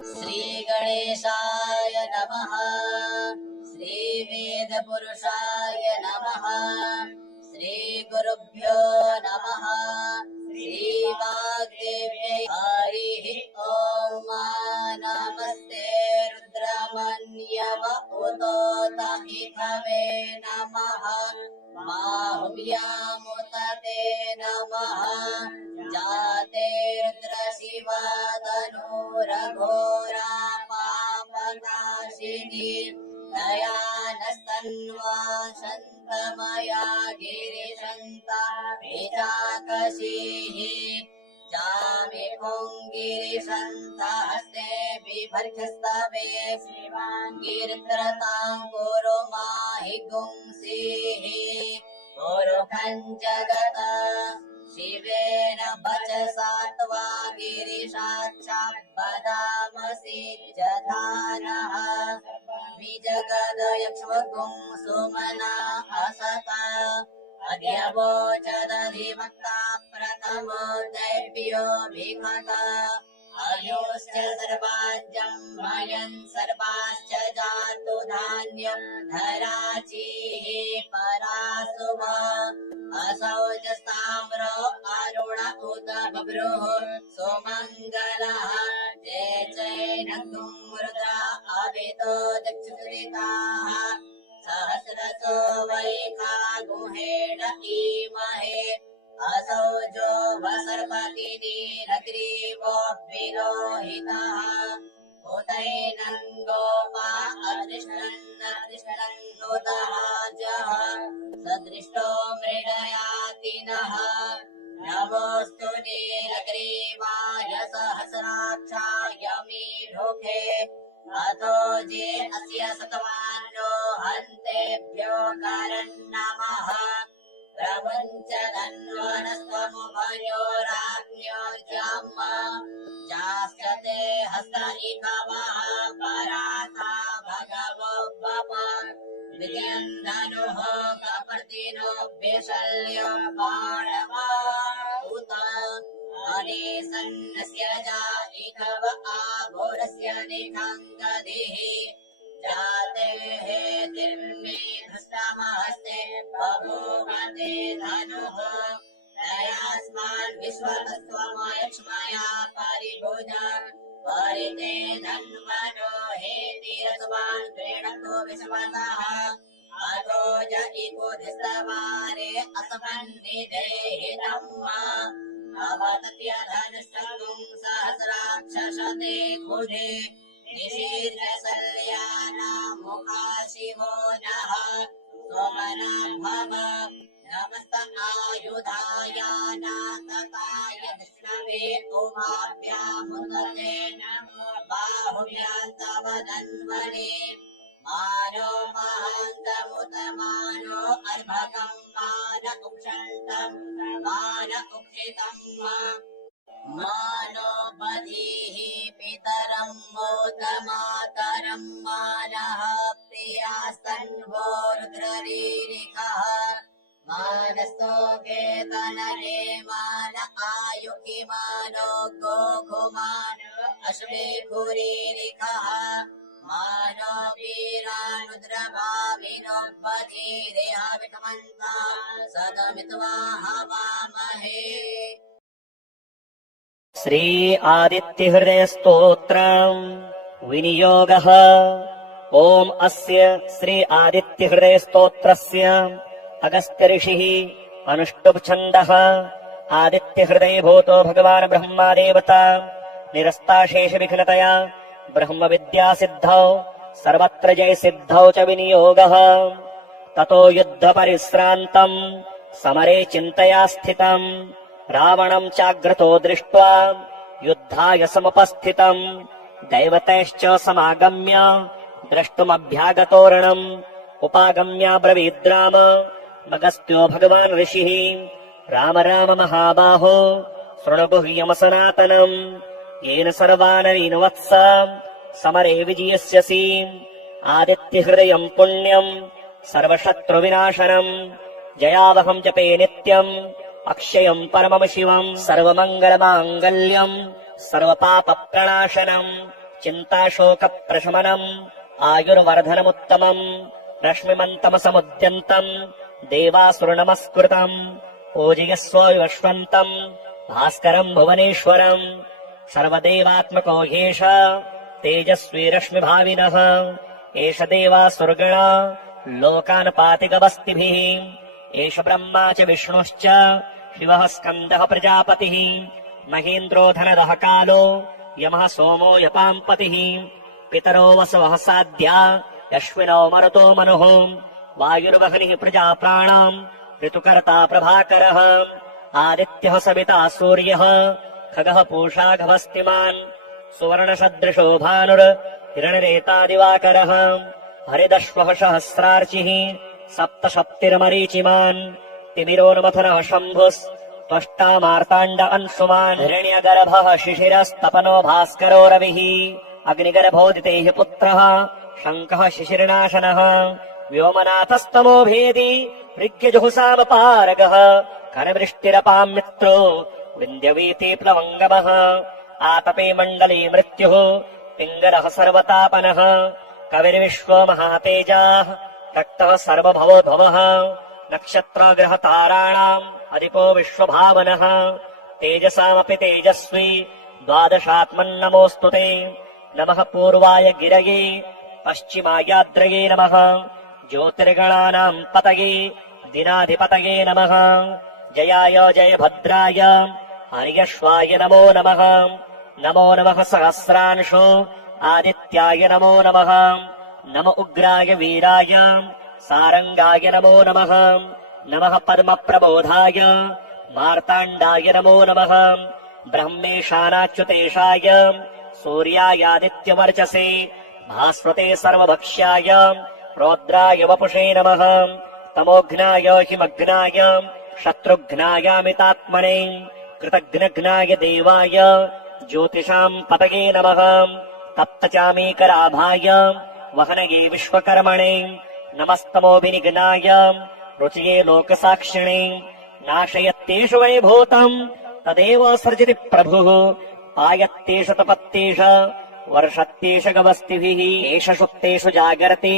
श्रीगणेशाय नमः। श्रीवेदपुरुषाय नमः। श्रीगुरुभ्यो नमः। श्रीवाग्देव्यै हरिः ॐ। नमस्ते रुद्रमन्यव उतोतमिथवे नमः। बाहुव्यामुत ते नमः। जाते रुद्रशिवतनूरघोरा पापनाशिनी दयानस्तन्वा शन्तमया गिरिशन्ता विचाकशीः जामि पुङ्गिरिशन्तहस्ते बिभर्गस्तवे शिवाङ्गिरित्रतां कुरु माहि गुंसीः पुरुखं जगत शिवेन वचसा त्वा गिरिशाच्छाबदामसि जधानः विजगदयक्ष्मगुं सुमना असता अद्यवोचदधिवक्ता प्रथमो दैव्योऽभिमत अयोश्च सर्वाज्यं भयन् सर्वाश्च जातु धान्यं धराचीः परासुम असौ च ताम्रो अरुण उत बभ्रुः सुमङ्गलः जय जैनगुं रुद्रा अभितो दक्षुरिताः सहस्रसो वैखा गुहेण ईमहे असौ जो वसर्पतिनी नग्रीवो विलोहितः उतैनं गोपा अदृष्टन्नदृष्टन्नुतः जः सदृष्टो मृडयातिनः नमोऽस्तु नीलग्रीवाय सहस्राक्षाय मीढुके अतो जे अस्य सतवान्नो हन्तेभ्यो करन्नमः प्रमुञ्चदन्वनस्त्वमुभयोराज्ञोर्जाम् जाश्च ते हस्त इकवः पराता भगवो वप विजयन् धनुः कपर्दिनो विशल्यो बाणवा उत अनेसन्नस्य जा इकव आभोरस्य निखङ्गदिः जाते हेतिर्मे धृष्टमहस्ते बभूवते धनुः तयास्मान् विश्वतस्त्वमयक्ष्मया परिभुज परिते धन्वनो हेतिरस्मान् क्रीडतो विश्वतः अतो ज इकुधिस्तवारे असमन्निधेहितं अवतत्यधनुष्टगुं सहस्राक्षशते कुजे निशीर्षशल्यानामुखा शिवो नः सोमना भव नमस्त आयुधायानातताय विष्णवे उभाभ्यामुदते नमो बाहुभ्यान्तव धन्वने मानो महान्तमुतमानो अर्भकं मान उक्षन्तम् मान उक्षितम् मानो बधीः पितरं मोदमातरं मानः प्रियास्तन्वो रुद्ररीरिकः मानस्तो केतनये मान आयुकि मानो गोघुमानो अश्वेकुरीरिकः मानो वीरानुद्रभाविनो बधीरेह विषमन्ता सदमित्वा हवामहे। श्री आदित्यहृदय स्तोत्रम् विनियोगः। ओम अस्य श्री आदित्यहृदय स्तोत्रस्य अगस्त्य ऋषिः अनुष्टुप् छन्दः। आदित्यहृदये भूतो भगवान् ब्रह्मा देवता निरस्ताशेष विघ्नतया ब्रह्म विद्या सिद्धौ सर्वत्र जय सिद्धौ च विनियोगः। ततो युद्ध परिश्रान्तम् समरे चिन्तया स्थितम् रावणम् चाग्रतो दृष्ट्वा युद्धाय समुपस्थितम् दैवतैश्च समागम्य द्रष्टुमभ्यागतोरणम् उपागम्याब्रवीद्राम अगस्त्यो भगवान् ऋषिः राम राम महाबाहो शृणु गुह्यम सनातनम् येन सर्वानरीन् वत्स समरे विजयस्यसि। आदित्यहृदयम् पुण्यम् सर्वशत्रुविनाशनम् जयावहम् जपे नित्यम् अक्षयम् परमम् शिवम् सर्वमङ्गलमाङ्गल्यम् सर्वपापप्रणाशनम् चिन्ताशोकप्रशमनम् आयुर्वर्धनमुत्तमम् रश्मिमन्तमसमुद्यन्तम् देवासुरनमस्कृतम् पूजयस्व विवस्वन्तम् भास्करम् भुवनेश्वरम् सर्वदेवात्मको ह्येष तेजस्वी रश्मिभाविनः एष देवासुरगण लोकान् पातिगवस्तिभिः एष ब्रह्मा च विष्णुश्च शिवः स्कन्दः प्रजापतिः महेन्द्रो धनदः कालो यमः सोमो यपाम्पतिः पितरो वसवः साध्या यश्विनो मरुतो मनुः वायुर्वह्निः प्रजाप्राणाम् ऋतुकर्ता प्रभाकरः आदित्यः सविता सूर्यः खगः पूषा गभस्तिमान् सुवर्णसदृशो भानुर्हिरण्यरेता दिवाकरः हरिदश्वः सहस्रार्चिः सप्तशप्तिर्मरीचिमान् तिमिरोन्मथनः शम्भुस् त्वष्टा मार्ताण्ड अंशुमान् हिरण्यगर्भः शिशिरस्तपनो भास्करो रविः अग्निगर्भोदितेः पुत्रः शङ्खः शिशिरनाशनः व्योमनाथस्तमो भेदी ऋग्यजुहुसामपारगः कनवृष्टिरपाम् मित्रो विन्द्यवीति प्लवङ्गमः आतपे मण्डले मृत्युः पिङ्गलः सर्वतापनः कविर्विश्वो महातेजाः रक्तः सर्वभवोद्भवः नक्षत्रग्रहताराणाम् अधिपो विश्वभावनः तेजसामपि तेजस्वी द्वादशात्मन्नमोऽस्तु ते नमः पूर्वाय गिरये पश्चिमायाद्रये नमः ज्योतिर्गणानाम् पतये दिनाधिपतये नमः जयाय जयभद्राय हर्यश्वाय नमो नमः नमो नमः सहस्रांशो आदित्याय नमो नमः नम उग्राय वीराय सारङ्गाय नमो नमः नमः पद्मप्रबोधाय मार्ताण्डाय नमो नमः ब्रह्मेशानाच्युतेशाय सूर्यायादित्यवर्चसे भास्वते सर्वभक्ष्याय रौद्राय वपुषे नमः तमोघ्नाय हिमघ्नाय शत्रुघ्नायामितात्मने कृतघ्नघ्नाय देवाय ज्योतिषाम् पतये नमः तप्तचामीकराभाय वहनये विश्वकर्मणे नमस्तमोभिनिघ्नाय रुचये लोकसाक्षिणे नाशयत्येषु वैभूतम् तदेव सृजति प्रभुः पायत्येषु तपत्येष वर्षत्येष गवस्तिभिः एष सुप्तेषु जागर्ति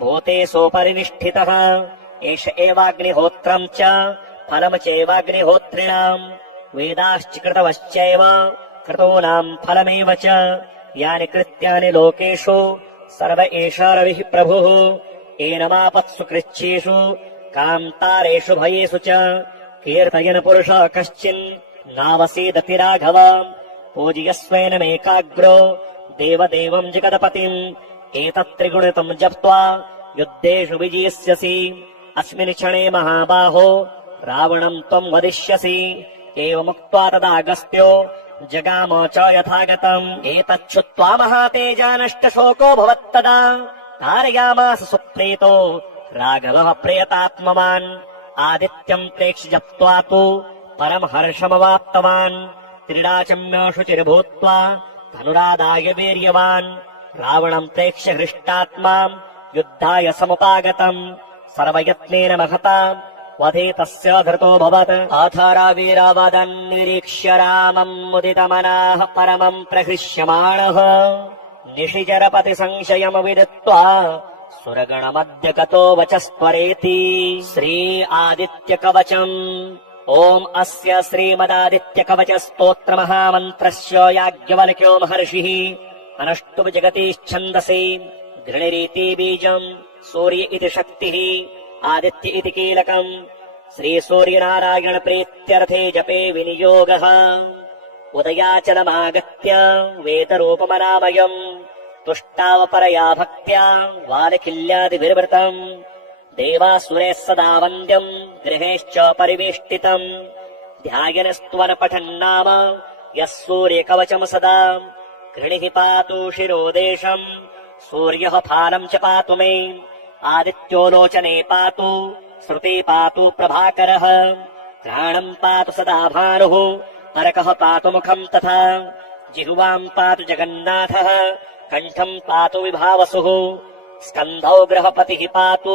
भूतेषोपरिनिष्ठितः एष एवाग्निहोत्रम् च फलम् चैवाग्निहोत्रिणाम् वेदाश्च कृतवश्चैव कृतूनाम् फलमेव च यानि कृत्यानि लोकेषु सर्व एष रविः प्रभुः एनमापत्सु कृच्छ्येषु कान्तारेषु भयेषु च कीर्तयन् पुरुषः कश्चिन् नावसीदति राघव पूजयस्वेनमेकाग्रो देवदेवम् जगदपतिम् एतत्त्रिगुणितम् जप्त्वा युद्धेषु विजयिष्यसि अस्मिन् क्षणे महाबाहो रावणम् त्वम् वदिष्यसि एवमुक्त्वा तदागस्त्यो जगाम च यथागतम् एतच्छ्रुत्वा महातेजा नष्टशोको भवत्तदा तारयामास सुप्रीतो राघवः प्रियतात्मवान् आदित्यम् प्रेक्ष्य जप्त्वा तु परम् हर्षमवाप्तवान् क्रीडाचम्योषुचिर्भूत्वा धनुरादाय वीर्यवान् रावणम् प्रेक्ष्य हृष्टात्मा युद्धाय समुपागतम् सर्वयत्नेन महता वधे तस्य धृतोऽभवत् अथ रविरवदन् निरीक्ष्य रामम् मुदितमनाः परमम् प्रहृष्यमाणः निशिचरपति संशयम् विदित्वा सुरगणमद्य गतो वचस्त्वरेति श्री आदित्यकवचम् ओम् अस्य श्रीमदादित्यकवचस्तोत्रमहामन्त्रस्य याज्ञवल्क्यो महर्षिः अनुष्टुप् जगतीच्छन्दसि घृणिरीति बीजम् सूर्य इति शक्तिः आदित्य इति कीलकम् श्रीसूर्यनारायण प्रीत्यर्थे जपे विनियोगः उदयाचलमागत्य वेदरूपमनामयम् तुष्टावपरया भक्त्या वालकिल्यादिभिर्वृतम् देवासुरैः सदा वन्द्यम् गृहेश्च परिवेष्टितम् ध्यायनस्त्वन पठन्नाम यः सूर्यकवचम् सदा घृणिः पातु शिरोदेशम् सूर्यः फालम् च पातु मे आदित्यो लोचने पातु श्रुते पातु प्रभाकरः घ्राणम् पातु सदा भानुः नरकः पातु मुखम् तथा जिह्वाम् पातु जगन्नाथः कण्ठम् पातु विभावसुः स्कन्धौ गृहपतिः पातु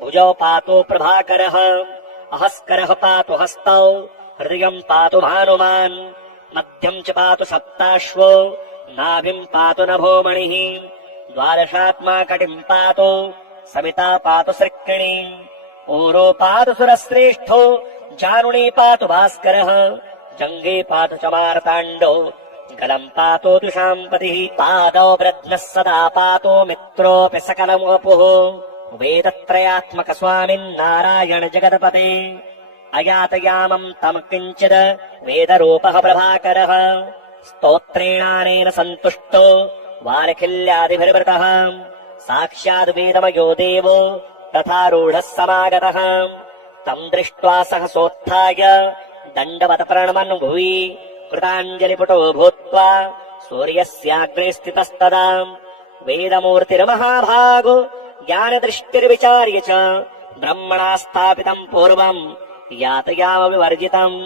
भुजौ पातु प्रभाकरः अहस्करः पातु हस्तौ हृदयम् पातु भानुमान् मध्यम् च पातु सप्ताश्वो नाभिम् पातु नभोमणिः द्वादशात्मा कटिम् पातु सविता पातु सृक्किणी ऊरो पातु सुरश्रेष्ठो जानुणी पातु भास्करः जङ्गे पातु च मार्ताण्डो गलम् पातोऽतु शाम्पतिः पादौ वृद्ध्नः सदा पातो मित्रोऽपि सकलम् वपुः वेदत्रयात्मक स्वामिन्नारायण जगदपते अयातयामम् तम् किञ्चित् वेदरूपः प्रभाकरः स्तोत्रेणानेन सन्तुष्टो वारखिल्यादिभिर्वृतः साक्षाद् वेदमयो देवो तथारूढः समागतः तम् दृष्ट्वा सहसोत्थाय दण्डवत प्रणमन् भुवि कृताञ्जलिपुटो भूत्वा सूर्यस्याग्रे स्थितस्तदा वेदमूर्तिर्महाभागो ज्ञानदृष्टिर्विचार्य च ब्रह्मणा स्थापितम् पूर्वम् यातयामविवर्जितम्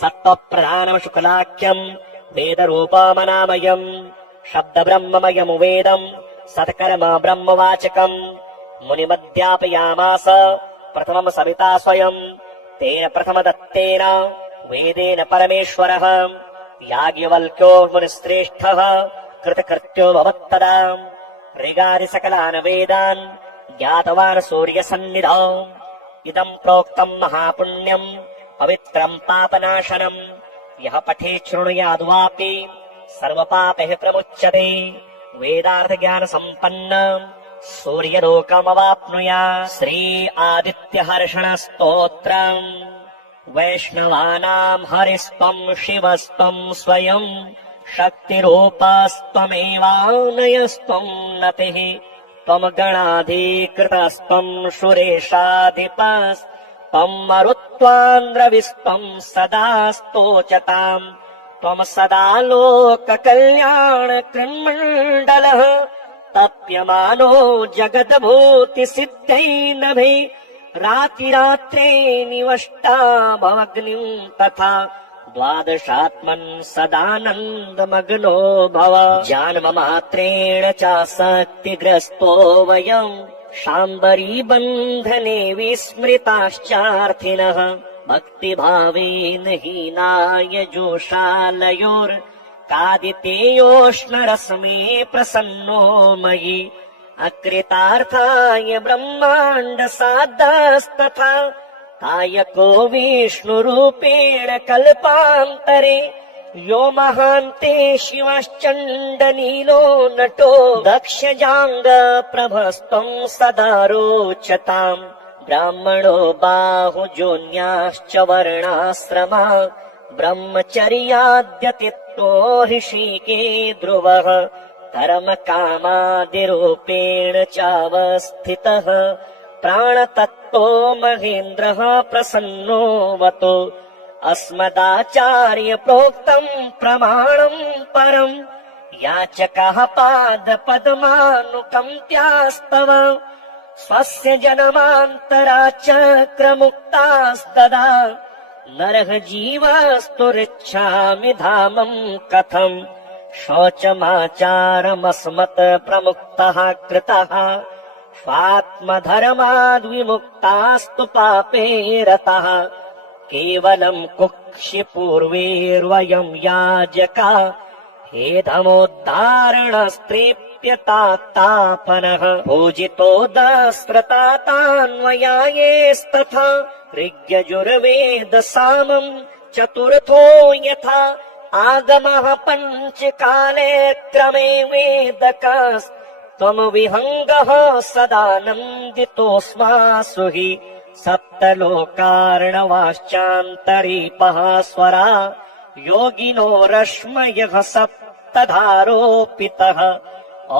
सत्त्वप्रधानम् शुक्लाख्यम् वेदरूपमनामयम् शब्दब्रह्ममयम् वेदम् सत्कर्म ब्रह्मवाचकम् मुनिमध्यापयामास प्रथमम् सविता स्वयम् तेन प्रथमदत्तेन वेदेन परमेश्वरः याज्ञवल्क्यो मुनिश्रेष्ठः कृतकृत्यो भवत्तदा ऋगादिसकलान् वेदान् ज्ञातवान् सूर्यसन्निधौ इदम् प्रोक्तम् महापुण्यम् पवित्रम् पापनाशनम् यः पठेत् शृणुयाद्वापि सर्वपापैः प्रमुच्यते वेदार्थज्ञानसम्पन्न सूर्यलोकमवाप्नुयात्। श्री आदित्यहर्षणस्तोत्रम् वैष्णवानाम् हरिस्त्वम् शिवस्त्वम् स्वयम् शक्तिरूपस्त्वमेवानयस्त्वम् नतिः त्वम् गणाधिकृतस्त्वम् सुरेशाधिपस्त्वम् मरुत्वान्द्रविस्त्वम् सदा स्तोचताम् त्वम् सदा लोककल्याणकृन्मण्डलः तप्यमानो जगद्भूतिसिद्धैर्नभे रातिरात्रे निवष्टा भवग्निम् तथा द्वादशात्मन् सदानन्दमग्नो भव जन्ममात्रेण चासक्तिग्रस्तो वयम् शाम्बरी बन्धने विस्मृताश्चार्थिनः भक्तिभावेन हीनाय जोषालयोर्कादितेयोष्णरश्मे प्रसन्नो मयि अकृतार्थाय ब्रह्माण्डसादस्तथा कायको विष्णुरूपेण कल्पान्तरे यो महान्ते शिवश्चण्डनीलो नटो दक्षजाङ्गप्रभस्त्वम् सदा रोचताम् ब्राह्मणो बाहुजोन्याश्च वर्णाश्रमा ब्रह्मचर्याद्यतित्वो ऋषिके ध्रुवः कर्मकामादिरूपेण चावस्थितः प्राणतत्त्वो महेन्द्रः प्रसन्नोऽवतु अस्मदाचार्य प्रोक्तम् प्रमाणम् परम् याचकः पादपद्मानुकम्प्यास्तव स्वस्य जन्मान्तराचक्रमुक्तास्तदा नरः जीवस्तुरिच्छामि धामम् कथम् शौचमाचारमस्मत् प्रमुक्तः कृतः स्वात्मधर्माद्विमुक्तास्तु पापे रतः केवलम् कुक्षिपूर्वेर्वयम् याजका हेधमोद्धारणस्त्रीप्यतात्तापनः पूजितो दस्रतातान्वयायेस्तथा ऋग्यजुर्वेदसामम् चतुर्थो यथा आगमः पञ्चकाले क्रमे वेदकास् त्वम् विहङ्गः सदानन्दितोऽस्मासु हि सप्तलोकार्णवाश्चान्तरीपः स्वरा योगिनो रश्मयः सप्तधारोपितः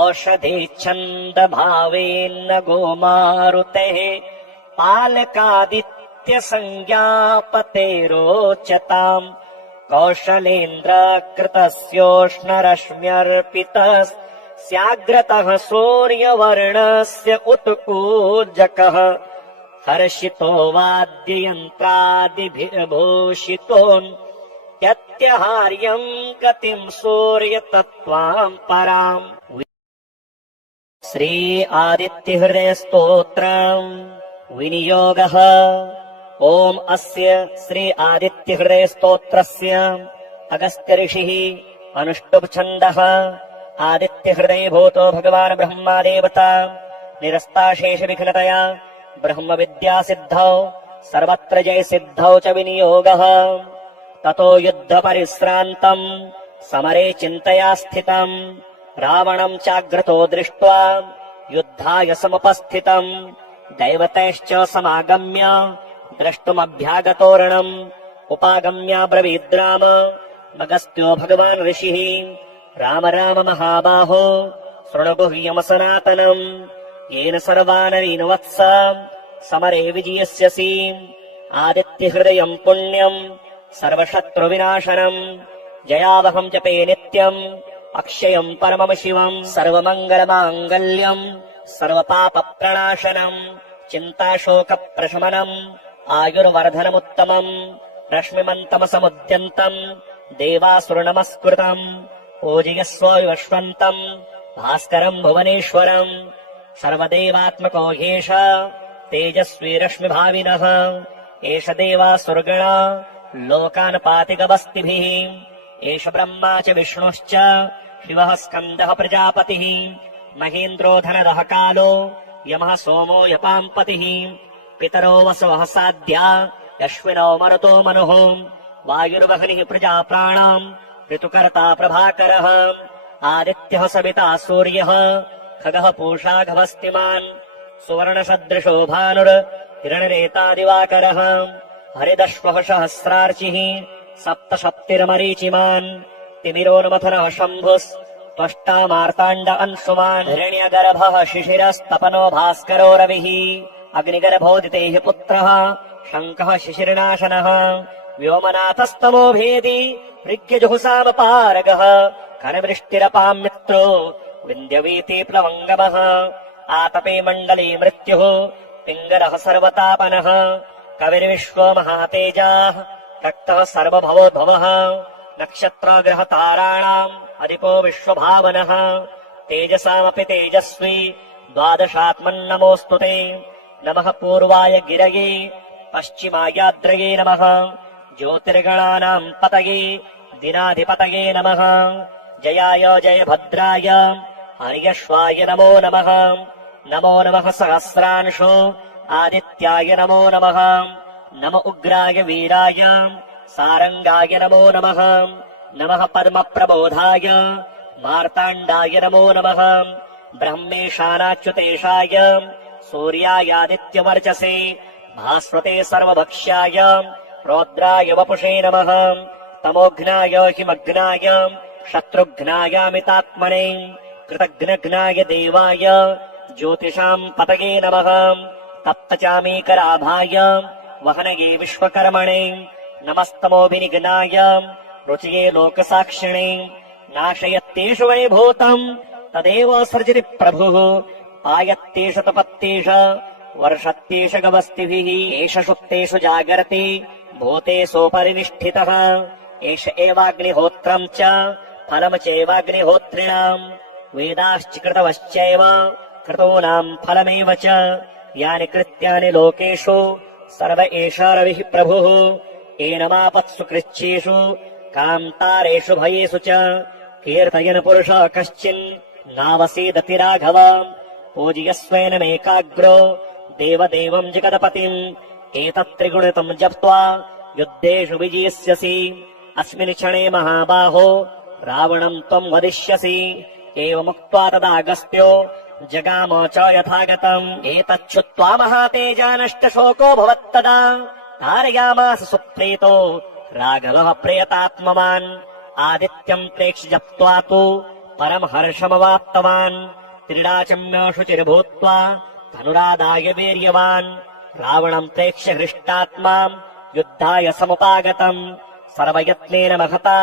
औषधे छन्दभावेन्न गोमारुतेः पालकादित्यसंज्ञापतेरोचताम् कौशलेन्द्रकृतस्योष्णरश्म्यर्पितस्याग्रतः सूर्यवर्णस्य उत्कूर्जकः हर्षितो वाद्ययन्त्रादिभिर्भूषितोऽन्यत्यहार्यम् गतिम् सूर्यतत्त्वाम् पराम्। श्री आदित्यहृदयस्तोत्रम् विनियोगः। ॐ अस्य श्री आदित्यहृदयस्तोत्रस्य अगस्त्य ऋषिः अनुष्टुप् छन्दः आदित्यहृदये भूतो भगवान् ब्रह्मा देवता निरस्ताशेषविघ्नतया ब्रह्मविद्यासिद्धौ सर्वत्र जयसिद्धौ च विनियोगः ततो युद्धपरिश्रान्तम् समरे चिन्तया स्थितम् रावणम् चाग्रतो दृष्ट्वा युद्धाय समुपस्थितम् दैवतैश्च समागम्य द्रष्टुमभ्यागतोरणम् उपागम्याब्रवीद् राम मगस्त्यो भगवान् ऋषिः राम राम महाबाहो शृणु गुह्यम् सनातनम् येन सर्वानरीन् वत्स समरे विजयस्यसि आदित्यहृदयम् पुण्यम् सर्वशत्रुविनाशनम् जयावहम् जपे नित्यम् अक्षयम् परमम् शिवम् सर्वमङ्गलमाङ्गल्यम् सर्वपापप्रणाशनम् चिन्ताशोकप्रशमनम् आयुर्वर्धनमुत्तमम् रश्मिमन्तमसमुद्यन्तम् देवासुरनमस्कृतम् पूजयस्व विवस्वन्तम् भास्करम् भुवनेश्वरम् सर्वदेवात्मको ह्येष तेजस्वी रश्मिभाविनः एष देवासुरगणा लोकान् पाति गवस्तिभिः एष ब्रह्मा च विष्णुश्च शिवः स्कन्दः प्रजापतिः महेन्द्रो धनदः कालो यमः सोमो यपाम्पतिः पितरो वसवः साध्या यश्विनो मरुतो मनुः वायुर्वह्निः प्रजाप्राणाम् ऋतुकर्ता प्रभाकरः आदित्यः सविता सूर्यः खगः पूषा घवस्तिमान् सुवर्णसदृशो भानुर्हिरण्यरेता दिवाकरः हरिदश्वः सहस्रार्चिः सप्तशक्तिर्मरीचिमान् तिमिरोन्मथनः शम्भुस् त्वष्टा मार्ताण्ड अंशुमान् हिरण्यगर्भः शिशिरस्तपनो भास्करो रविः अग्निगर्भोदितेः पुत्रः शङ्खः शिशिरनाशनः व्योमनाथस्तमो भेदी ऋग्यजुहुसामपारगः खरवृष्टिरपामित्रो विन्ध्यवीति प्लवङ्गमः आतपे मण्डली मृत्युः पिङ्गलः सर्वतापनः कविर्विश्वो महातेजाः रक्तः सर्वभवोद्भवः नक्षत्रग्रहताराणाम् अधिपो विश्वभावनः तेजसामपि तेजस्वी द्वादशात्मन्नमोऽस्तु ते नमः पूर्वाय गिरये पश्चिमायाद्रये नमः ज्योतिर्गणानाम् पतये दिनाधिपतये नमः जयाय जयभद्राय हर्यश्वाय नमो नमः नमो नमः सहस्रांशो आदित्याय नमो नमः नम उग्राय वीराय सारङ्गाय नमो नमः नमः पद्मप्रबोधाय मार्ताण्डाय नमो नमः ब्रह्मेशानाच्युतेशाय सूर्यायादित्यवर्चसे भास्वते सर्वभक्ष्याय रौद्राय वपुषे नमः तमोघ्नाय हिमघ्नाय शत्रुघ्नायामितात्मने कृतघ्नघ्नाय देवाय ज्योतिषाम् पतये नमः तप्तचामीकराभाय वहनये विश्वकर्मणे नमस्तमोभिनिघ्नाय रुचये लोकसाक्षिणे नाशयत्येषु वैभूतम् तदेव सृजति प्रभुः आयत्तेष तपत्तेष वर्षत्तेष गवस्तिभिः एष सुप्तेषु जागर्ति भूतेषोपरिनिष्ठितः एष एवाग्निहोत्रम् च फलम् चैवाग्निहोत्रिणाम् वेदाश्च कृतोनाम् फलमेव च यानि कृत्यानि लोकेषु सर्व एष रविः प्रभुः एनमापत्सु कृच्छ्येषु कान्तारेषु भयेषु च कीर्तयन् पुरुषः कश्चिन् नावसीदति राघव पूजयस्वेनमेकाग्रो देवदेवम् जगदपतिम् एतत्त्रिगुणितम् जप्त्वा युद्धेषु विजयस्यसि अस्मिन् क्षणे महाबाहो रावणम् त्वम् वदिष्यसि एवमुक्त्वा तदागस्त्यो जगाम च यथागतम् एतच्छ्रुत्वा महातेजा नष्टशोको भवत्तदा तारयामास सुप्रीतो राघवः प्रियतात्मवान् आदित्यम् प्रेक्ष्य जप्त्वा तु परम् हर्षमवाप्तवान् क्रीडाचम्य शुचिर्भूत्वा धनुरादाय वीर्यवान् रावणम् प्रेक्ष्य हृष्टात्मा युद्धाय समुपागतम् सर्वयत्नेन महता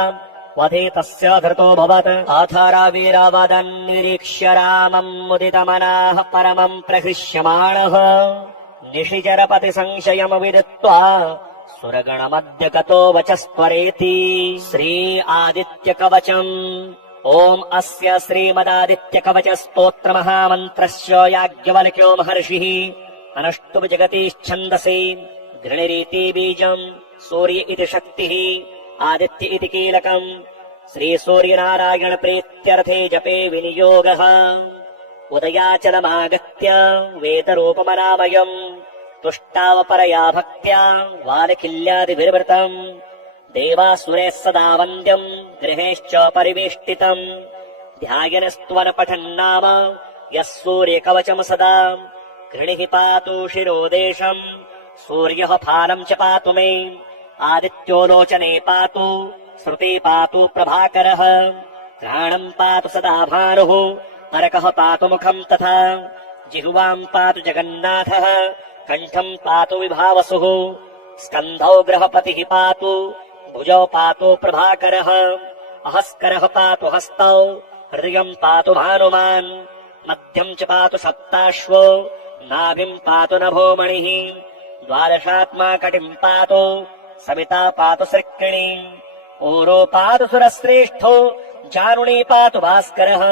वधे तस्य धृतोऽभवत् अथ रविरवदन् निरीक्ष्य रामम् मुदितमनाः परमम् प्रहृष्यमाणः निशिचरपति संशयम् विदित्वा सुरगणमद्य गतो वचस्त्वरेति श्री आदित्यकवचम् ओम् अस्य श्रीमदादित्यकवच स्तोत्रमहामन्त्रस्य याज्ञवल्क्यो महर्षिः अनुष्टुप् जगतीच्छन्दसि गृणिरीति बीजम् सूर्य इति शक्तिः आदित्य इति कीलकम् श्रीसूर्यनारायण प्रीत्यर्थे जपे विनियोगः उदयाचलमागत्य वेदरूपमनामयम् तुष्टावपरया भक्त्या वालखिल्यादिभिर्वृतम् देवासुरैः सदा वन्द्यम् गृहेश्च परिवेष्टितम् ध्यायनस्त्वन् पठन्नाम यः सूर्यकवचम् सदा गृणिः पातु शिरोदेशम् सूर्यः फालम् च पातु मे आदित्यो लोचने पातु श्रुते पातु प्रभाकरः घ्राणम् पातु सदा भानुः नरकः पातु मुखम् तथा जिह्वाम् पातु जगन्नाथः कण्ठम् पातु विभावसुः स्कन्धौ ग्रहपतिः पातु भुजौ पातु प्रभाकरः अहस्करः पातु हस्तौ हृदयम् पातु भानुमान् मध्यम् च पातु सप्ताश्वो नाभिम् पातु नभोमणिः द्वादशात्मा कटिम् पातु सविता पातु सृक्किणी ऊरो पातु सुरश्रेष्ठो जानुणी पातु भास्करः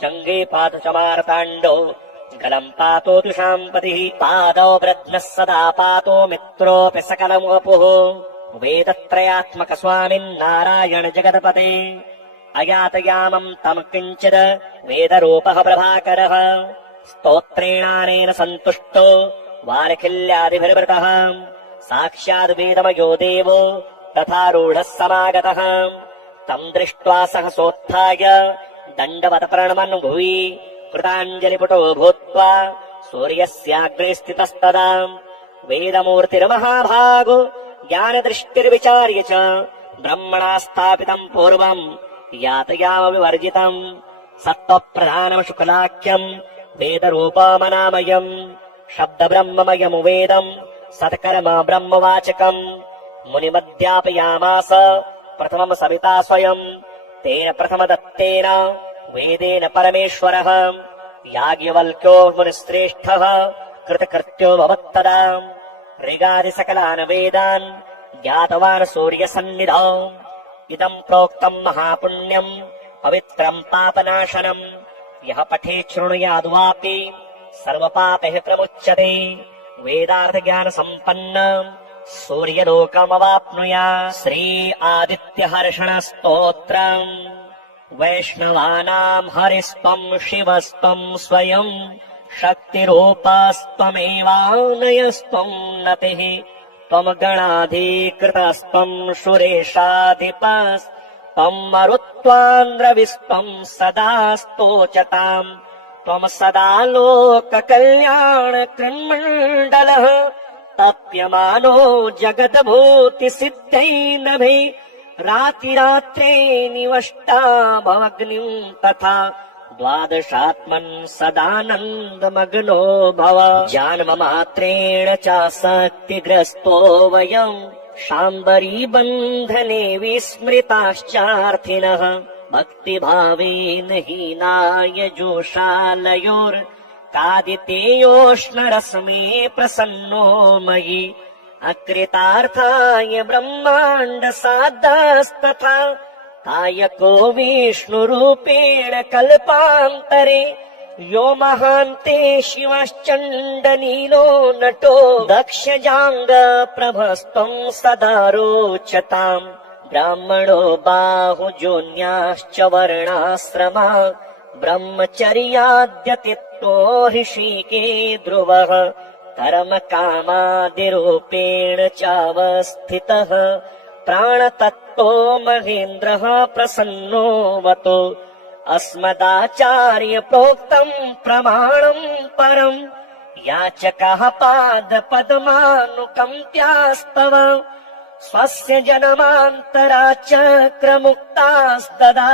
जङ्गे पातु च मार्ताण्डो गलम् पातु तुषाम्पतिः पादौ वृद्नः सदा पातु मित्रोऽपि सकलमपुः वेदत्रयात्मक स्वामिन्नारायण जगदपते अयातयामम् तम् किञ्चित् वेदरूपः प्रभाकरः स्तोत्रेणानेन सन्तुष्टो वालखिल्यादिभिर्वृतः साक्षाद् वेदमयो देवो तथारूढः समागतः तम् दृष्ट्वा सहसोत्थाय दण्डवत प्रणमन् भुवि कृताञ्जलिपुटो भूत्वा सूर्यस्याग्रे स्थितस्तदा वेदमूर्तिर्महाभागो ज्ञानदृष्टिर्विचार्य च ब्रह्मणा स्थापितम् पूर्वम् यातयामविवर्जितम् सत्त्वप्रधानम् शुक्लाख्यम् वेदरूपमनामयम् शब्दब्रह्ममयम् वेदम् सत्कर्म ब्रह्मवाचकम् मुनिमध्यापयामास प्रथमम् सविता स्वयम् तेन प्रथमदत्तेन वेदेन परमेश्वरः याज्ञवल्क्यो मुनिश्रेष्ठः कृतकृत्यो भवत्तदा ऋगादिसकलान् वेदान् ज्ञातवान् सूर्यसन्निधौ इदम् प्रोक्तम् महापुण्यम् पवित्रम् पापनाशनम् यः पठेत् शृणुयाद्वापि सर्वपापैः प्रमुच्यते वेदार्थज्ञानसम्पन्न सूर्यलोकमवाप्नुयात्। श्री आदित्यहर्षणस्तोत्रम् वैष्णवानाम् हरिस्त्वम् शिवस्त्वम् स्वयम् शक्तिरूपस्त्वमेवानयस्त्वम् नतिः त्वम् गणाधिकृतस्त्वम् सुरेशाधिपस्त्वम् मरुत्वान्द्रविस्त्वम् सदा स्तोचताम् त्वम् सदा लोककल्याणकृन्मण्डलः तप्यमानो जगद्भूतिसिद्धैर्नभे रातिरात्रे निवष्टा भवग्निम् तथा द्वादशात्मन् सदानन्दमग्नो भव जन्ममात्रेण चासक्तिग्रस्तो वयम् शाम्बरी बन्धने विस्मृताश्चार्थिनः भक्तिभावेन हीनाय जोषालयोर्कादितेयोष्णरश्मे प्रसन्नो मयि अकृतार्थाय ब्रह्माण्डसाद्दास्तथा कायको विष्णुरूपेण कल्पान्तरे यो महान्ते शिवश्चण्डनीलो नटो दक्षजाङ्गप्रभस्त्वम् सदा रोचताम् ब्राह्मणो बाहुजोन्याश्च वर्णाश्रमा ब्रह्मचर्याद्यतित्वो ऋषिके ध्रुवः कर्मकामादिरूपेण चावस्थितः प्राणतत्त्वो महेन्द्रः प्रसन्नोऽवतु अस्मदाचार्य प्रोक्तम् प्रमाणम् परम् याचकः पादपद्मानुकम्प्यास्तव स्वस्य जन्मान्तराचक्रमुक्तास्तदा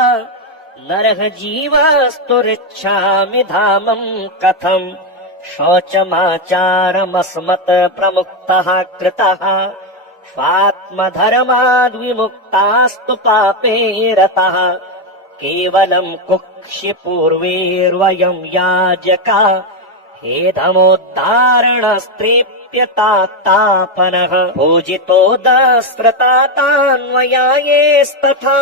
नरः जीवस्तुरिच्छामि धामम् कथम् शौचमाचारमस्मत् प्रमुक्तः कृतः स्वात्मधर्माद्विमुक्तास्तु पापे रतः केवलम् कुक्षिपूर्वेर्वयम् याजका हेधमोद्धारणस्त्रीप्यतात्तापनः पूजितो दस्रतातान्वयायेस्तथा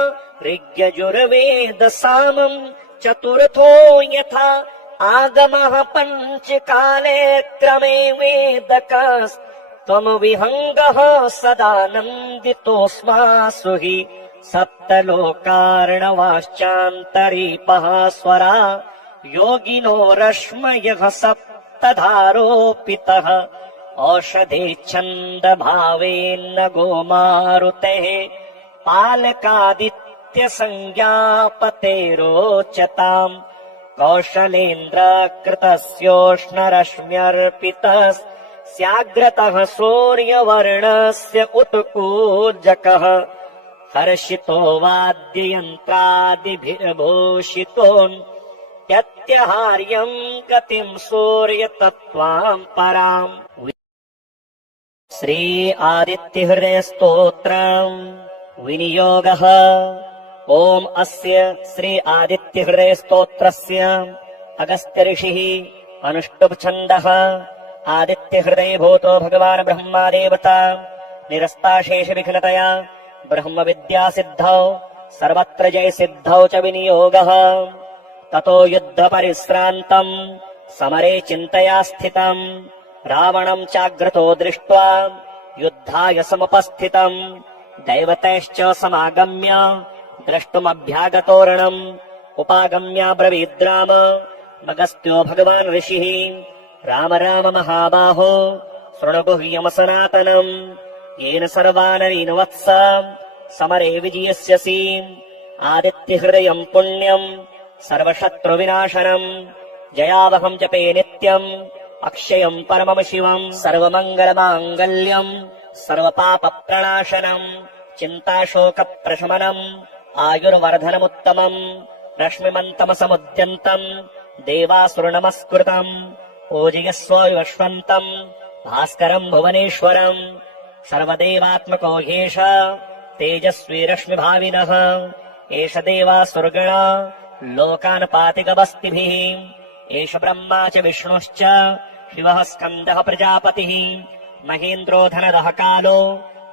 ऋग्यजुर्वेदसामम् चतुर्थो यथा आगमः पञ्चकाले क्रमे वेदकास् त्वम् विहङ्गः सदानन्दितोऽस्मासु हि सप्तलोकार्णवाश्चान्तरीपः स्वरा योगिनो रश्मयः सप्तधारोपितः औषधे छन्दभावेन्न गोमारुतेः पालकादित्यसंज्ञापतेरोचताम् कौशलेन्द्रकृतस्योष्णरश्म्यर्पितः स्याग्रतः सूर्यवर्णस्य उत्कूजकः हर्षितो वाद्ययन्त्रादिभिर्भूषितोऽत्यहार्यम् गतिम् सूर्यतत्त्वाम् पराम्। श्री आदित्यहृदयस्तोत्रम् विनियोगः। ओम् अस्य श्री आदित्यहृदयस्तोत्रस्य अगस्त्य ऋषिः अनुष्टुप् छन्दः। आदित्यहृदयभूतो भगवान् ब्रह्मा देवता निरस्ताशेषविघ्नतया ब्रह्मविद्यासिद्धौ सर्वत्र जयसिद्धौ च विनियोगः। ततो युद्धपरिश्रान्तम् समरे चिन्तया स्थितम् रावणम् चाग्रतो दृष्ट्वा युद्धाय समुपस्थितम् दैवतैश्च समागम्य द्रष्टुमभ्यागतोरणम् उपागम्याब्रवीद्राम अगस्त्यो भगवान् ऋषिः राम राम महाबाहो शृणुगुह्यम् सनातनम् येन सर्वानरीन् वत्स समरे विजयस्यसि आदित्यहृदयम् पुण्यम् सर्वशत्रुविनाशनम् जयावहम् जपे नित्यम् अक्षयम् परमम् शिवम् सर्वमङ्गलमाङ्गल्यम् सर्वपापप्रणाशनम् चिन्ताशोकप्रशमनम् आयुर्वर्धनमुत्तमम् रश्मिमन्तमसमुद्यन्तम् देवासुरनमस्कृतम् पूजयस्व विवस्वन्तम् भास्करम् भुवनेश्वरम् सर्वदेवात्मको ह्येष तेजस्वी रश्मिभाविनः एष देवासुरगणा लोकान् पातिगवस्तिभिः एष ब्रह्मा च विष्णुश्च शिवः स्कन्दः प्रजापतिः महेन्द्रो धनदः कालो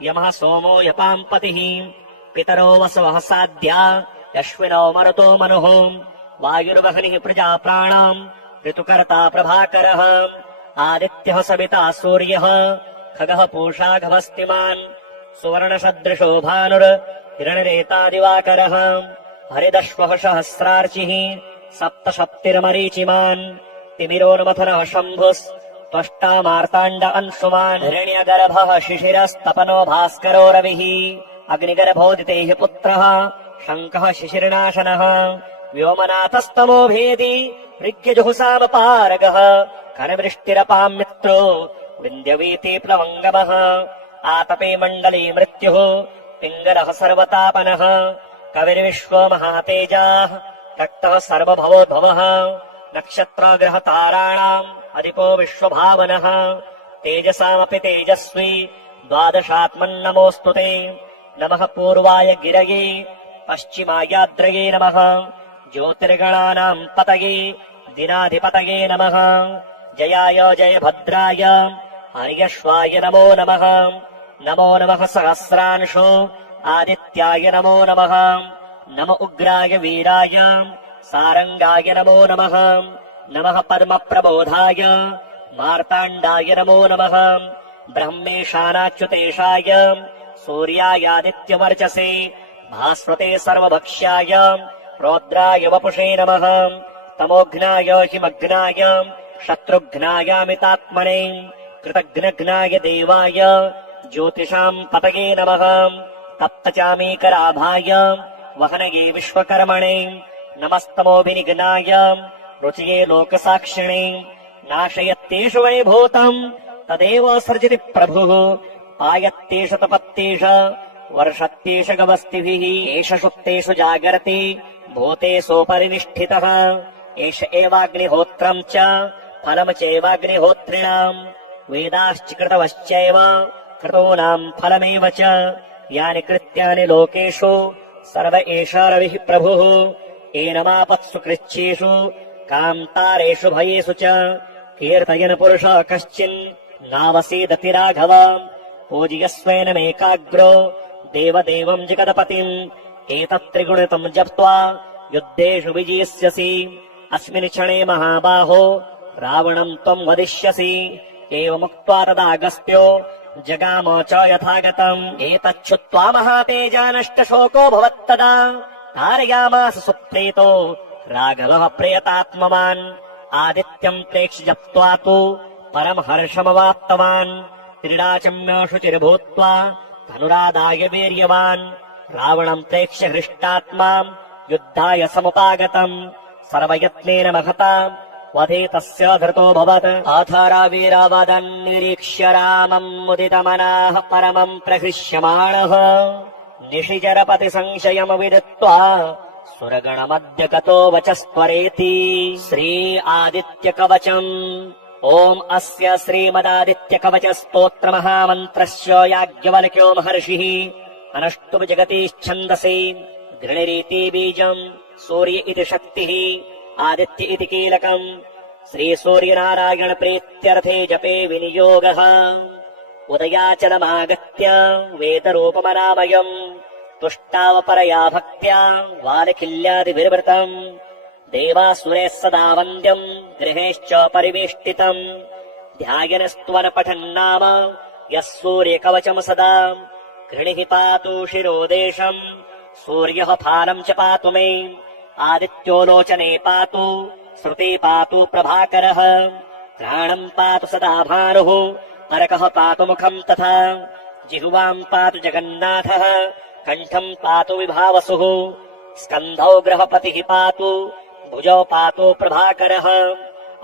यमः सोमो यपाम्पतिः पितरो वसवः साध्या यश्विनो मरुतो मनुः वायुर्वह्निः प्रजाप्राणाम् ऋतुकर्ता प्रभाकरः आदित्यः सविता सूर्यः खगः पूषा गभस्तिमान् सुवर्णसदृशो भानुर्हिरण्यरेता दिवाकरः हरिदश्वः सहस्रार्चिः सप्तशप्तिर्मरीचिमान् तिमिरोन्मथनः शम्भुस् त्वष्टा मार्ताण्ड अंशुमान् हिरण्यगर्भः शिशिरस्तपनो भास्करो रविः अग्निगर्भोदितेः पुत्रः शङ्खः शिशिरनाशनः व्योमनाथस्तमो भेदी ऋग्यजुहुसामपारगः करवृष्टिरपाम् मित्रो विन्द्यवीति प्लवङ्गमः आतपे मण्डले मृत्युः पिङ्गलः सर्वतापनः कविर्विश्वो महातेजाः रक्तः सर्वभवोद्भवः नक्षत्राग्रहताराणाम् अधिपो विश्वभावनः तेजसामपि तेजस्वी द्वादशात्मन्नमोऽस्तु ते नमः पूर्वाय गिरये पश्चिमायाद्रये नमः ज्योतिर्गणानाम् पतये दिनाधिपतये नमः जयाय जयभद्राय हर्यश्वाय नमो नमः नमो नमः सहस्रांशो आदित्याय नमो नमः नम उग्राय वीराय सारङ्गाय नमो नमः नमः पद्मप्रबोधाय मार्ताण्डाय नमो नमः ब्रह्मेशानाच्युतेशाय सूर्यायादित्यवर्चसे भास्वते सर्वभक्ष्याय रौद्राय वपुषे नमः तमोघ्नाय हिमघ्नाय शत्रुघ्नायामितात्मने कृतघ्नघ्नाय देवाय ज्योतिषाम् पतये नमः तप्तचामीकराभाय वहनये विश्वकर्मणे नमस्तमोभिनिघ्नाय रुचये लोकसाक्षिणे नाशयत्येषु वैभूतम् तदेव सृजति प्रभुः पायत्येष तपत्येष वर्षत्येष गवस्तिभिः एष सुप्तेषु जागर्ति भूतेषोपरिनिष्ठितः एष एवाग्निहोत्रम् च फलम् चैवाग्निहोत्रिणाम् वेदाश्च कृतोनाम् फलमेव च यानि कृत्यानि लोकेषु सर्व एष रविः प्रभुः एनमापत्सु कृच्छ्येषु कान्तारेषु भयेषु च कीर्तयन् पुरुषः कश्चिन् नावसीदति राघव पूजयस्वेनमेकाग्रो देवदेवम् जगदपतिम् एतत्त्रिगुणितम् जप्त्वा युद्धेषु विजयिष्यसि अस्मिन् क्षणे महाबाहो रावणम् त्वम् वदिष्यसि एवमुक्त्वा तदागस्त्यो जगाम च यथागतम् एतच्छ्रुत्वा महातेजा नष्टशोको भवत्तदा कारयामास सुप्रीतो राघवः प्रियतात्मवान् आदित्यम् प्रेक्ष्य जप्त्वा तु परम् हर्षमवाप्तवान् क्रीडाचम्य शुचिर्भूत्वा धनुरादाय वीर्यवान् रावणम् प्रेक्ष्य हृष्टात्मा युद्धाय समुपागतम् सर्वयत्नेन महता वधे तस्य धृतोऽभवत् अथ रावीरावदन् निरीक्ष्य रामम् मुदितमनाः परमम् प्रहृष्यमाणः निशिचरपति संशयमविदित्वा सुरगणमद्य गतो वचस्त्वरेति श्री आदित्यकवचम् ओम् अस्य श्रीमदादित्यकवच स्तोत्र महामन्त्रस्य याज्ञवल्क्यो महर्षिः अनष्टुप् जगतीच्छन्दसि गृणिरीति बीजम् सूर्य इति शक्तिः आदित्य इति कीलकम् श्रीसूर्यनारायण प्रीत्यर्थे जपे विनियोगः उदयाचलमागत्य वेदरूपमनामयम् तुष्टावपरया भक्त्या वालखिल्यादिभिर्वृतम् देवासुरैः सदा वन्द्यम् गृहेश्च परिवेष्टितम् ध्यायनस्त्वन पठन्नाम यः सूर्यकवचम् सदा गृणिः पातु शिरोदेशम् सूर्यः फालम् च पातु मे आदित्यो लोचने पातु श्रुते पातु प्रभाकरः घ्राणम् पातु सदा भानुः नरकः पातु मुखम् तथा जिह्वाम् पातु जगन्नाथः कण्ठम् पातु विभावसुः स्कन्धौ ग्रहपतिः पातु भुजौ पातु प्रभाकरः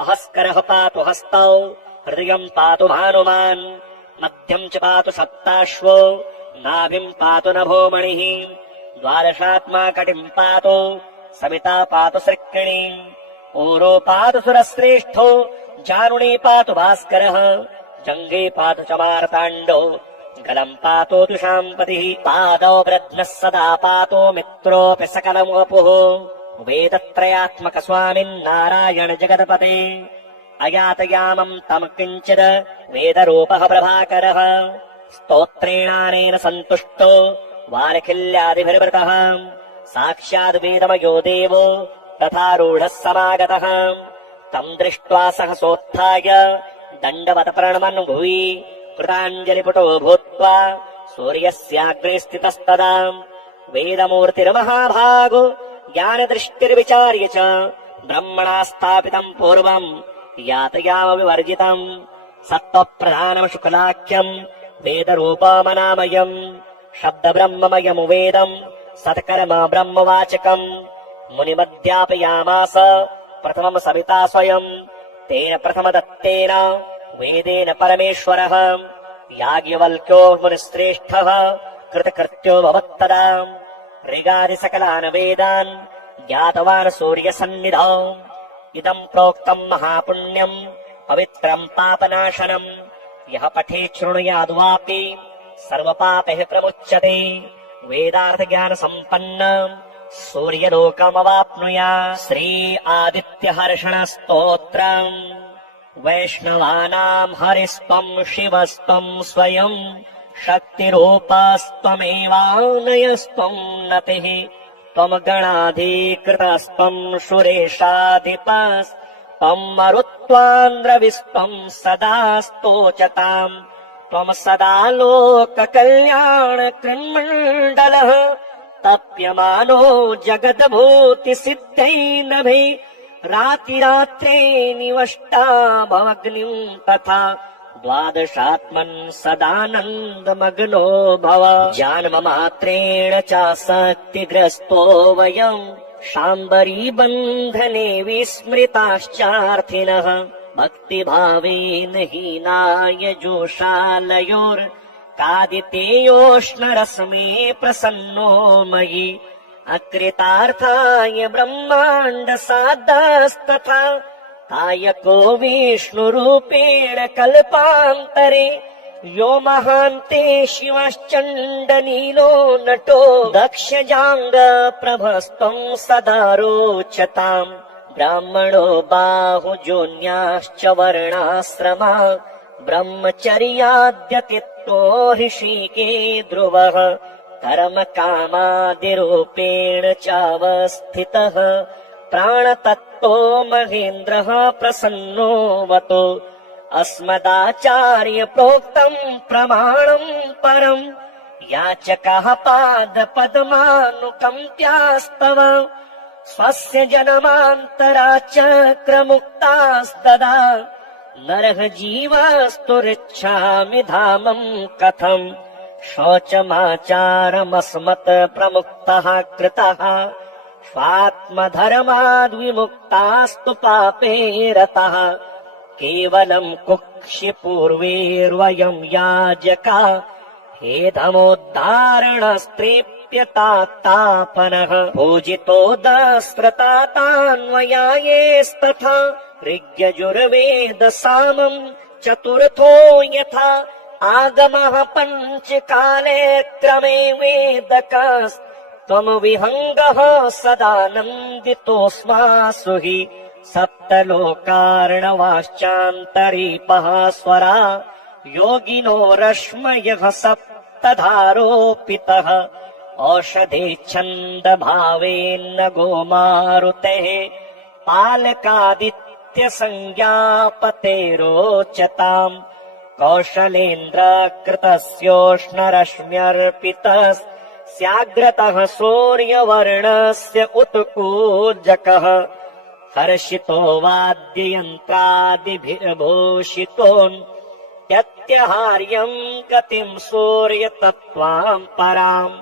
अहस्करः पातु हस्तौ हृदयम् पातु भानुमान् मध्यम् च पातु सप्ताश्वो नाभिम् पातु नभोमणिः द्वादशात्मा कटिम् पातु सविता पातु सृक्किणी ऊरो पातु सुरश्रेष्ठो जारुणी पातु भास्करः जङ्गे पातु च मार्ताण्डो गलम् पातु तुषाम्पतिः पादौ वृध्नः सदा पातु मित्रोऽपि सकलम् वपुः वेदत्रयात्मक स्वामिन्नारायण जगदपते अयातयामम् तम् किञ्चिद वेदरूपः प्रभाकरः स्तोत्रेणानेन सन्तुष्टो वालखिल्यादिभिर्वृतः साक्षाद् वेदमयो देवो तथारूढः समागतः तम् दृष्ट्वा सहसोत्थाय दण्डवत प्रणमन् भुवि कृताञ्जलिपुटो भूत्वा सूर्यस्याग्रे स्थितस्तदा वेदमूर्तिर्महाभागो ज्ञानदृष्टिर्विचार्य च ब्रह्मणा स्थापितम् पूर्वम् यातयामविवर्जितम् सत्त्वप्रधानम् शुक्लाख्यम् वेदरूपमनामयम् शब्दब्रह्ममयम् वेदम् सत्कर्म ब्रह्मवाचकम् मुनिमध्यापयामास प्रथमम् सविता स्वयम् तेन प्रथमदत्तेन वेदेन परमेश्वरः याज्ञवल्क्यो मुनिश्रेष्ठः कृतकृत्यो भवत्तदा ऋगादिसकलान् वेदान् ज्ञातवान् सूर्यसन्निधौ इदम् प्रोक्तम् महापुण्यम् पवित्रम् पापनाशनम् यः पठेत् शृणुयाद्वापि सर्वपापैः प्रमुच्यते वेदार्थज्ञानसम्पन्न सूर्यलोकमवाप्नुयात् श्री आदित्यहर्षणस्तोत्रम् वैष्णवानाम् हरिस्त्वम् शिवस्त्वम् स्वयम् शक्तिरूपस्त्वमेवानयस्त्वम् नतिः त्वम् गणाधिकृतस्त्वम् सुरेशाधिपस्त्वम् मरुत्वान्द्रविस्त्वम् सदा स्तोचताम् त्वम् सदा लोककल्याणकृन्मण्डलः तप्यमानो जगद्भूतिसिद्धैर्नभैः रातिरात्रे निवष्टा भवग्निम् तथा द्वादशात्मन् सदानन्दमग्नो भव जन्ममात्रेण चासक्तिग्रस्तो वयम् शाम्बरीबन्धने विस्मृताश्चार्थिनः भक्तिभावेन हीनाय जोषालयोर्कादितेयोष्णरश्मे प्रसन्नो मयि अकृतार्थाय ब्रह्माण्डसादस्तथा कायको विष्णुरूपेण कल्पान्तरे यो महान्ते शिवश्चण्डनीलो नटो दक्षजाङ्गप्रभस्त्वम् सदा रोचताम् ब्राह्मणो बाहुजोन्याश्च वर्णाश्रमा ब्रह्मचर्याद्यतित्वो ऋषिके ध्रुवः कर्मकामादिरूपेण चावस्थितः प्राणतत्त्वो महेन्द्रः प्रसन्नोऽवतु अस्मदाचार्य प्रोक्तम् प्रमाणम् परम् याचकः पादपद्मानुकम्प्यास्तव स्वस्य जनमान्तराचक्रमुक्तास्तदा नरः जीवस्तुरिच्छामि धामम् कथम् शौचमाचारमस्मत् प्रमुक्तः कृतः स्वात्मधर्माद्विमुक्तास्तु पापे रतः केवलम् कुक्षिपूर्वेर्वयम् याजका हेधमोद्धारणस्त्रेप्यतात्तापनः पूजितोदस्रतातान्वयायेस्तथा ऋग्यजुर्वेदसामम् चतुर्थो यथा आगमः पञ्चकाले क्रमे वेदकस्त्वमविहङ्गः सदानन्दितोऽस्मासु हि सप्तलोकार्णवाश्चान्तरीपः स्वरा योगिनो रश्मयः सप्तधारोपितः औषधे छन्दभावेन्न गोमारुतेः पालकादित्यसंज्ञापतेरोचताम् कौशलेन्द्रकृतस्योष्णरश्म्यर्पितस्याग्रतः सूर्यवर्णस्य उत्कूजकः हर्षितो वाद्ययन्त्रादिभिर्भूषितोऽन्यत्यहार्यम् गतिम् सूर्यतत्त्वाम् पराम्